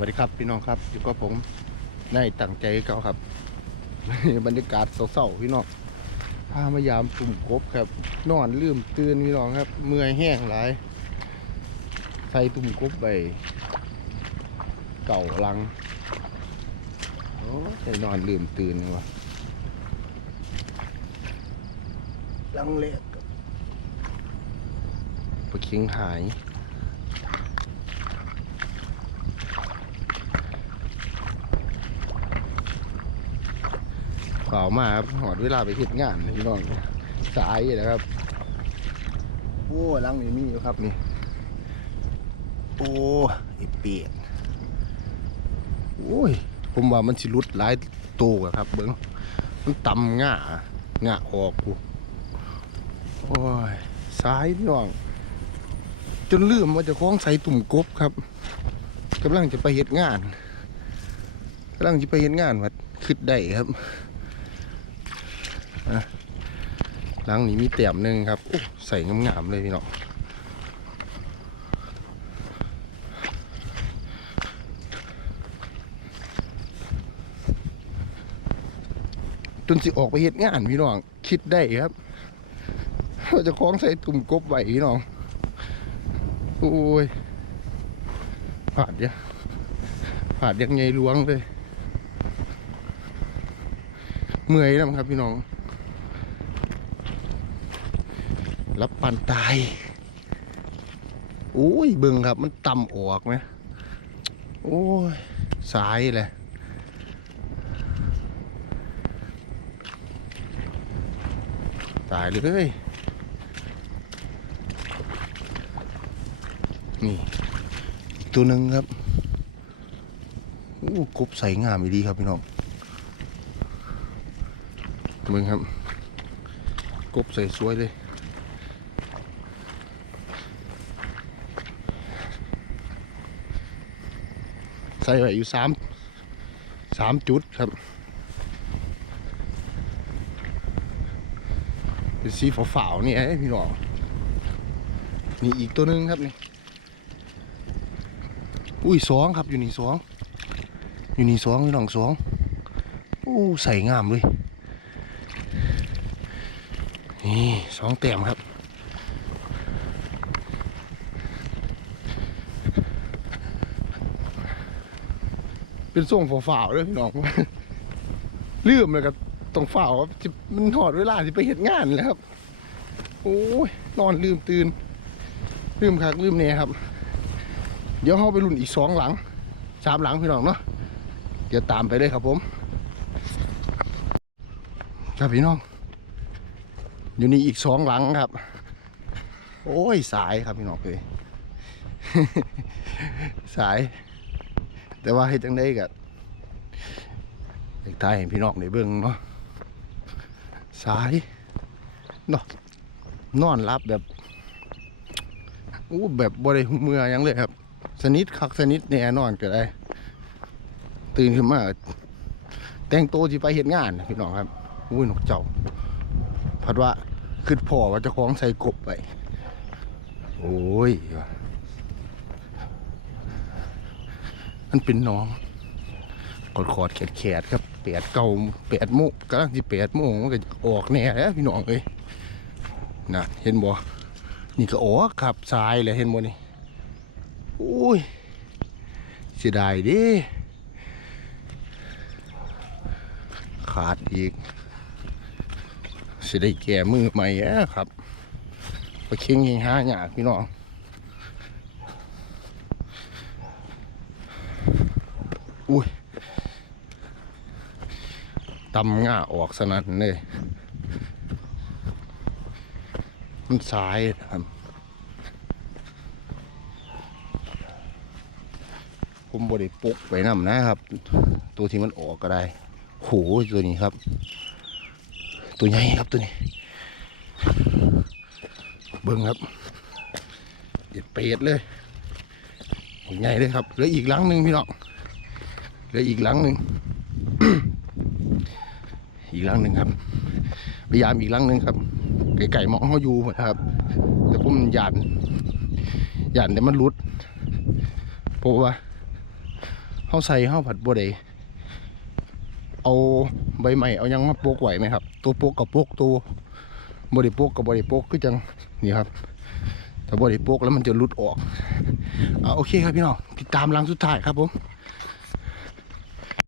วัสดีครับพี่น้องครับอยู่กับผมนายตั้งใจเก่าครับบรรยากาศเศร้าๆพี่น้องพามายามตุ่มกบครับ นอนลืมตื่นพี่น้องครับ เมื่อยแห้งหลาย ใส่ตุ่มกบไปเก่าลังโอ้ใส่นอนลืมตื่นวะลังเล็กครับปลาเคียงหาย เปล่ามาครับหอดเวลาไปเฮ็ดงานนะพี่น้องสายอยู่นะครับโอ้หลังนี้มีอยู่ครับนี่โอ้ไอเปียดโอ้ยผมว่ามันสิรุดหลายโตวอะครับ เบิ้งมันต่ำง่าง่าออกกูโอ้ยสายพี่น้อง จนลืมว่าจะคล้องใส่ตุ่มกบครับกำลังจะไปเฮ็ดงานกำลังจะไปเฮ็ดงานวัดขึ้นได้ครับ หลังนี้มีเตี่ยมหนึ่งครับใส่งามๆเลยพี่น้องจนสิออกไปเฮ็ดงานพี่น้อง คิดได้ครับว่าจะคล้องใส่ตุ่มกบไว้พี่น้อง โอ้ยผ่าดยังผาดยังไงล้วงเลย เมื่อยแล้วครับพี่น้อง รับปันตายโอ้ยเบิ่งครับมันต่ำออกไหมโอ้ยสายเลยตายเลยนี่ตัวหนึ่งครับโอ้กบใส่งามอีดีครับพี่น้องเบิ่งครับ กบใส่สวยเลย ส่ไว้อยู่สามสามจุดครับเป็นสีฝาๆนี่ไอ้พี่น้องนี่อีกตัวหนึงครับนี่อุ้ยสองครับอยู่นี่สองอยู่นี่สองพี่น้องสองอู้ใส่งามเลยนี่สองแต้มครับ เป็นส่งฝ่าวๆเลยพี่น้อง ลืมเลยก็ต้องฝ่าวครับมันหอดเวลาที่ไปเห็นงานแล้วครับ โอ้ยนอนลืมตื่น ลืมคักลืมเนี่ยครับ เดี๋ยวเขาไปรุ่นอีกสองหลังสามหลังพี่น้องเนาะเดี๋ยวตามไปเลยครับผมครับพี่น้องอยู่นี่อีกสองหลังครับ โอ้ยสายครับพี่น้องเลย สาย แต่ว่าให้จังได้กับเด็กไทยให้พี่น้องในเบื้องเนาะสายเนาะนอนรับแบบอู้แบบบริเมือยังเลยครับ สนิทคักสนิทแน่นอนก็ได้ ตื่นขึ้นมาแต่งตัวที่ไปเห็นงานพี่น้องครับอุ้ยนกเจ้าพัดว่าคือพ่อว่าจะคล้องใส่กบไป โอ้ย มันเป็นน้องขอดขอดแขดแขดครับแปดเก่าแปดโมงกำลังที่แปดโมงมันก็ออกแน่แล้วพี่น้องเอ้ยนะเห็นบ่นี่ก็ออกขับทรายเลยเห็นบ่นี่โอ้ยเสียดายดิขาดอีกเสียได้แก่มือใหม่แล้วครับไปเคียงยิงห้าหยากพี่น้อง อุ้ยตำง่าออกสนั่นเลยมันสายครับ ผมบริปุกไปนำนะครับ ตัวที่มันออกก็ได้โหตัวนี้ครับ ตัวใหญ่ครับตัวนี้ เบิ้งครับเด็ดเป็ดเลยใหญ่เลยครับเหลืออีกหลังหนึ่งพี่น้อง เหลืออีกหลังหนึ่งอีกหลังหนึ่งครับ พยายามอีกหลังหนึ่งครับไก่ๆมองเขาอยู่นะครับ แต่ผมหยานหยานแต่มันรุดเพราะว่าเฮาใส่เฮาผัดบ่ได้เอาใบใหม่เอายังมาโปกไหวไหมครับ ตัวโปกกับโปกตัวบ่ได้โปกกับบ่ได้โปกคือจังนี่ครับถ้าบ่ได้โปกแล้วมันจะหลุดออกอ่าโอเคครับพี่น้องติดตามหลังสุดท้ายครับผม